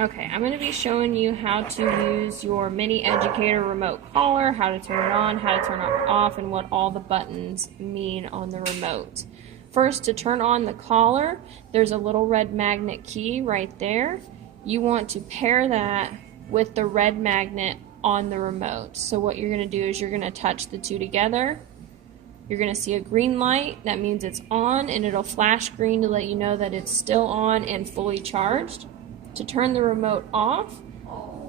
Okay, I'm going to be showing you how to use your mini educator remote collar, how to turn it on, how to turn it off, and what all the buttons mean on the remote. First, to turn on the collar, there's a little red magnet key right there. You want to pair that with the red magnet on the remote. So what you're going to do is you're going to touch the two together. You're going to see a green light. That means it's on, and it'll flash green to let you know that it's still on and fully charged. To turn the remote off,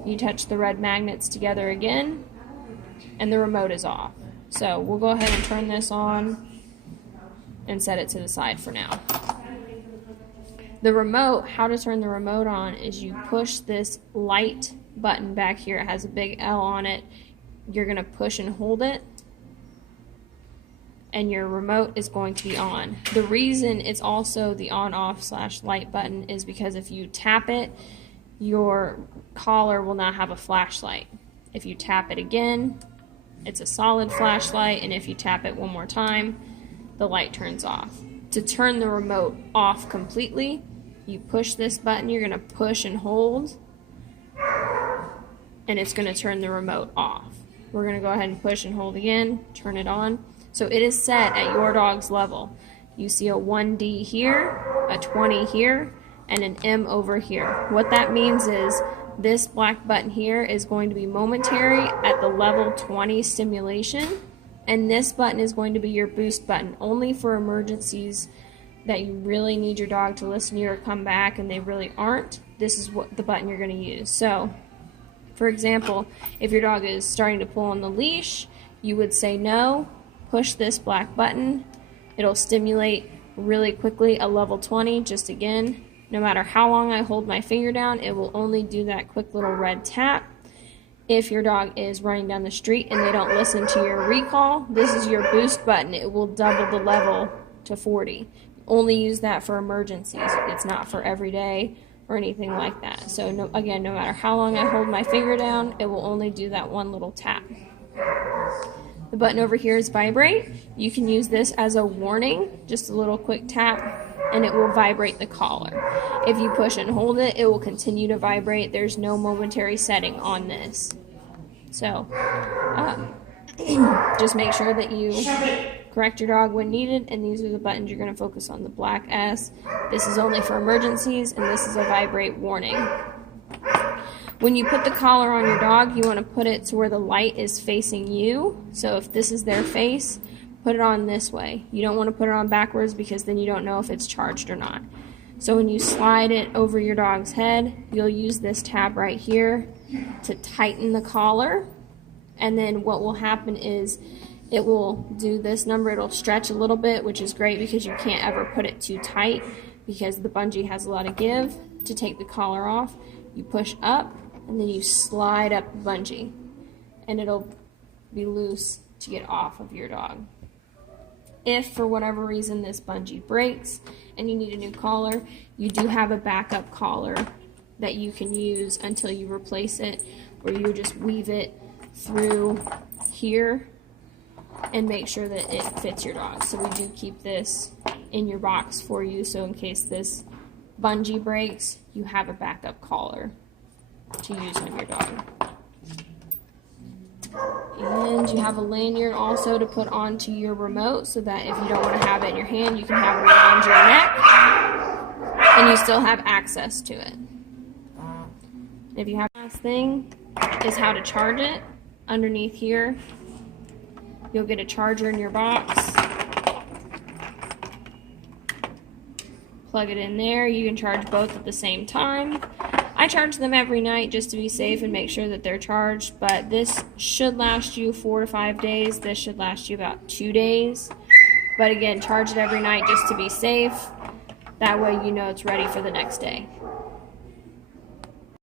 you touch the red magnets together again, and the remote is off. So we'll go ahead and turn this on and set it to the side for now. The remote, how to turn the remote on is you push this light button back here. It has a big L on it. You're going to push and hold it, and your remote is going to be on. The reason it's also the on/off/light button is because if you tap it, your collar will not have a flashlight. If you tap it again, it's a solid flashlight, and if you tap it one more time, the light turns off. To turn the remote off completely, you push this button. You're going to push and hold, and it's going to turn the remote off. We're going to go ahead and push and hold again, turn it on. So it is set at your dog's level. You see a 1D here, a 20 here, and an M over here. What that means is this black button here is going to be momentary at the level 20 stimulation, and this button is going to be your boost button, only for emergencies that you really need your dog to listen to you or come back and they really aren't. This is what the button you're going to use. So, for example, if your dog is starting to pull on the leash, you would say no. Push this black button. It'll stimulate really quickly a level 20. Just again, no matter how long I hold my finger down, it will only do that quick little red tap. If your dog is running down the street and they don't listen to your recall, this is your boost button. It will double the level to 40. Only use that for emergencies. It's not for every day or anything like that. So again, no matter how long I hold my finger down, it will only do that one little tap. The button over here is vibrate. You can use this as a warning, just a little quick tap, and it will vibrate the collar. If you push and hold it, it will continue to vibrate. There's no momentary setting on this. So just make sure that you correct your dog when needed, and these are the buttons you're going to focus on. The black S, this is only for emergencies, and this is a vibrate warning. When you put the collar on your dog, you want to put it to where the light is facing you. So if this is their face, put it on this way. You don't want to put it on backwards because then you don't know if it's charged or not. So when you slide it over your dog's head, you'll use this tab right here to tighten the collar. And then what will happen is it will do this number. It'll stretch a little bit, which is great because you can't ever put it too tight because the bungee has a lot of give. To take the collar off, you push up, and then you slide up the bungee, and it'll be loose to get off of your dog. If for whatever reason this bungee breaks and you need a new collar, you do have a backup collar that you can use until you replace it, where you just weave it through here and make sure that it fits your dog. So we do keep this in your box for you, so in case this bungee breaks, you have a backup collar to use on your dog. And you have a lanyard also to put onto your remote so that if you don't want to have it in your hand, you can have it around your neck and you still have access to it. And if you have, last thing is how to charge it. Underneath here, you'll get a charger in your box. Plug it in there. You can charge both at the same time. I charge them every night just to be safe and make sure that they're charged, but this should last you 4 to 5 days. This should last you about 2 days. But again, charge it every night just to be safe. That way you know it's ready for the next day.